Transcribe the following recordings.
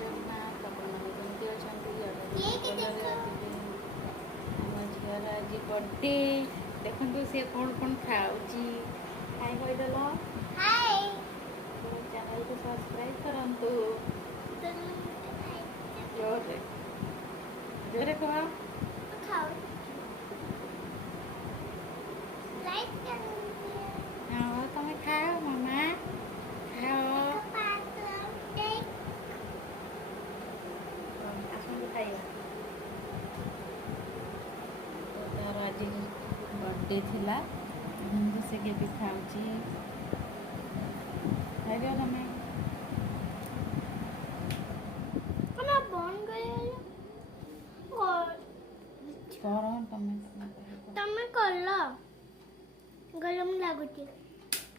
ଜଗନ୍ନାଥ ଆପଣମାନେ କେମିତି ଅଛନ୍ତି? ଆମ ଝିଅର ଆଜି ବର୍ଥଡେ। ଦେଖନ୍ତୁ ସିଏ କ'ଣ କ'ଣ ଖାଉଛି। ହାଇ କହିଦେଲ। ଚ୍ୟାନେଲକୁ ସବସ୍କ୍ରାଇବ୍ କରନ୍ତୁ। ଜୋରରେ ଜୋରରେ କୁହ। ହଁ ତମେ ଖାଅ ମାମା ଖାଅ। ଆସନ୍ତୁ ଖାଇବା। ତାର ଆଜି ବର୍ଥଡେ ଥିଲା, ସେ କେକ୍ ଖାଉଛି। ଖାଇଦିଅ ତମେ। କର ତମେ କଲ। ଗରମ ଲାଗୁଛି।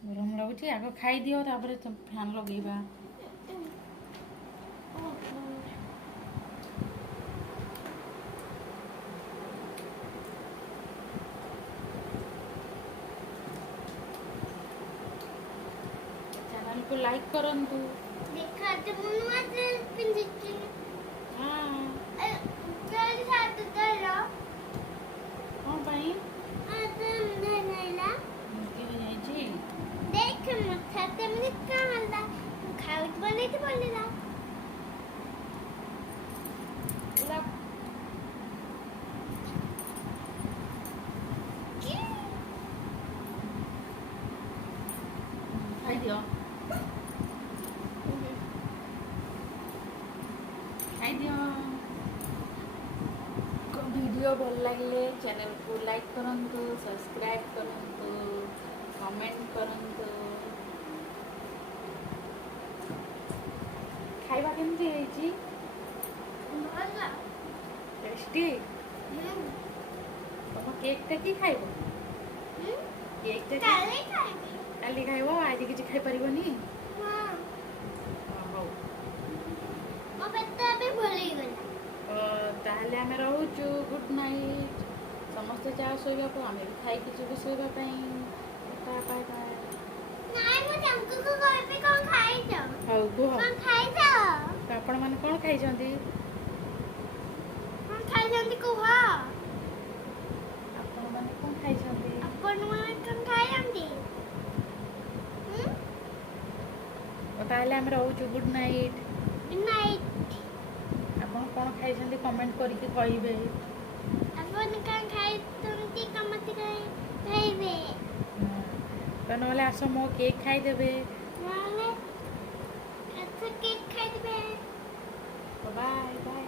ଗରମ ଲାଗୁଛି, ଆଗ ଖାଇଦିଅ ତାପରେ ଫ୍ୟାନ୍ ଲଗେଇବା। ଚ୍ୟାନେଲକୁ ଲାଇକ୍ କରନ୍ତୁ। ଦେଖାତେ ମୁଁ ନୂଆ ଡ୍ରେସ୍ ପିନ୍ଧିଛି। ହଁ ଜଲ୍ଦି ସାତ କର। କ'ଣ ପାଇଁ? ଯାଇଛି। ଦେଖ ମଥା କେମିତି କାମଲା ଖାଉଛି ବନେଇତେ ପଡ଼ିଲା। ଖାଇଦିଅ ଖାଇଦିଅ। ଭିଡ଼ିଓ ଭଲ ଲାଗିଲେ ଚ୍ୟାନେଲକୁ ଲାଇକ୍ କରନ୍ତୁ, ସବସ୍କ୍ରାଇବ୍ କରନ୍ତୁ, କମେଣ୍ଟ କରନ୍ତୁ। ଖାଇବା କେମିତି ହେଇଛି? ଭଲ। ଟେଷ୍ଟି। ତମ କେକ୍ଟା କି ଖାଇବ? କେକ୍ଟା କାଲି ଖାଇବି। କାଲି ଖାଇବ, ଆଜି କିଛି ଖାଇପାରିବନି? ହଉ ମୋ ପେଟ ଏବେ ଭୁଲିଗଲା। ତାହେଲେ ଆମେ ରହୁଛୁ। Good night. ସମସ୍ତେ ଯାଅ ଶୋଇବାକୁ, ଆମେ ବି ଖାଇକି ଯିବୁ ଶୋଇବା ପାଇଁ। Bye bye. ନାଇଁ ମୁଁ ତାଙ୍କୁ କହିବି କ'ଣ ଖାଇଛ। ହଉ କୁହ। କ'ଣ ଖାଇଛ? ଆପଣମାନେ କ'ଣ ଖାଇଛନ୍ତି? କ'ଣ ଖାଇଛନ୍ତି କୁହ। ଆପଣମାନେ କ'ଣ ଖାଇଛନ୍ତି? ଆପଣମାନେ କ'ଣ ଖାଇଛନ୍ତି? ତାହେଲେ ଆମେ ରହୁଛୁ। Good night. Good night. ଆପଣ କ'ଣ ଖାଇଛନ୍ତି କମେଣ୍ଟ କରିକି କହିବେ। ଆପଣ କ'ଣ ଖାଇଛନ୍ତି କମେଣ୍ଟ କହିବେ। ତ ନହେଲେ ଆସ ମୋ କେକ୍ ଖାଇଦେବେ। ନହେଲେ କେକ୍ ଖାଇଦେବେ। Bye bye.